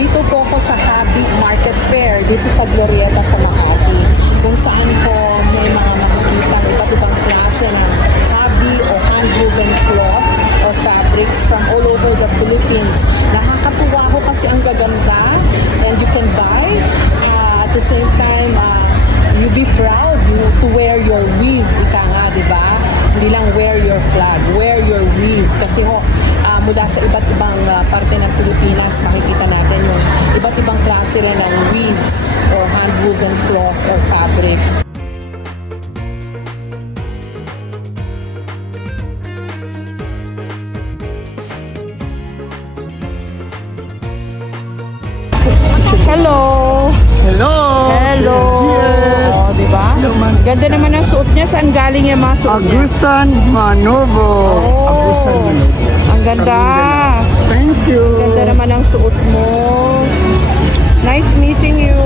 Nandito po ako sa Hobby Market Fair dito sa Glorieta sa Makati, kung saan po may mga nakikita iba't ibang klase ng hobby o hand-woven cloth or fabrics from all over the Philippines. Nakakatuwa ko kasi ang gaganda, and you can buy at the same time you be proud to wear your weave, ika nga, di ba? Hindi lang wear your flag, wear your weave. Kasi mula sa iba't ibang parte ng Pilipinas, makikita natin yung iba't ibang klase rin ng weaves or hand-woven cloth or fabrics. Hello! Hello! Hello! Cheers! Oh, diba? Ganda naman ang suot niya. Saan galing yung mga suot niya? Agusan Manovo. Oh, Agusan Manovo. ang ganda. Thank you. Ganda naman ang suot mo. Nice meeting you.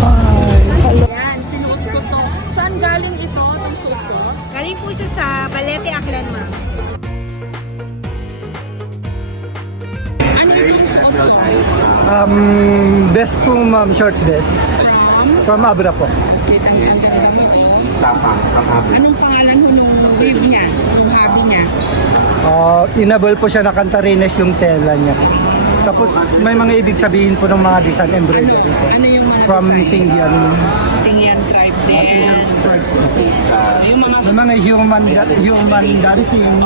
Hi. Hello. Yan, sinuot ko to. Saan galing ito? Itong suot ko? Galing po siya sa Balete, Aklan, ma'am. Ano itong suot ko? Best po ma'am, short best. From Abra po. Wait, ang ganda mo ito. Anong pangalan mo nung weave niya? Nung hobby niya? Inabol po siya na Cantarines yung tela niya. Tapos may mga ibig sabihin po ng mga design embroidery po. Ano yung mga From design? Tingyan. Tingyan tribe din. So yung mga May mga human dancing.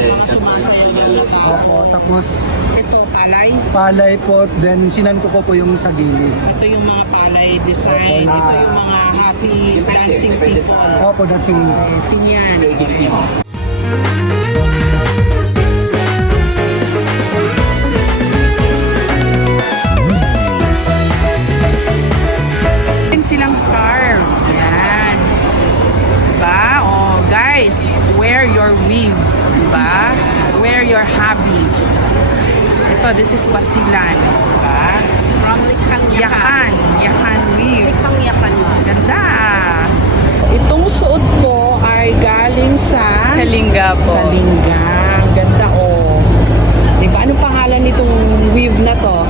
mga sumasayaw yan na tao. Opo, tapos Ito, palay. palay po, then sinan ko po yung sa gilid. Ito yung mga palay design. Ito yung mga happy dancing people. Opo, dancing. Tingyan. Silang scarves. Yan. Diba? Oh, guys, wear your weave. Diba? Wear your hobby. Ito, this is basilan. Diba? From Likhang Yakan. Yakan weave. Likhang Yakan, ma'am. Ganda. Itong suot ko ay galing sa Kalinga po. Kalinga. Ang ganda, oh. Diba? Anong pangalan nitong weave na to?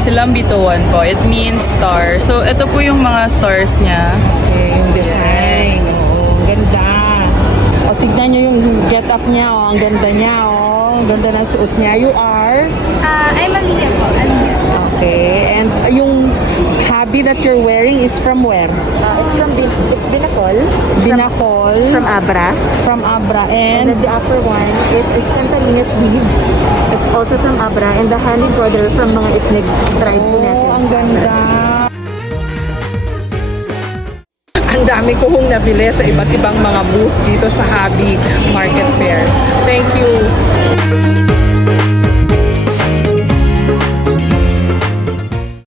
Silang bituan po. It means star. So, ito po yung mga stars niya. Okay, yung design. Yes. Oo, ang ganda. O, tignan nyo yung get up niya, oh. Ang ganda niya, oh. Ang ganda ng suot niya. You are? I'm Aliyah po. Aliyah. Okay. And yung hobby that you're wearing is from where? It's Binacol. Binacol. It's from Abra. From Abra. And And then the upper one is it's Cantarines weave. It's also from Abra. And the hand embroidery from mga ethnic tribe po natin. oh, ang ganda. Ang dami ko hong nabili sa iba't ibang mga booth dito sa Hobby Market Fair. Thank you.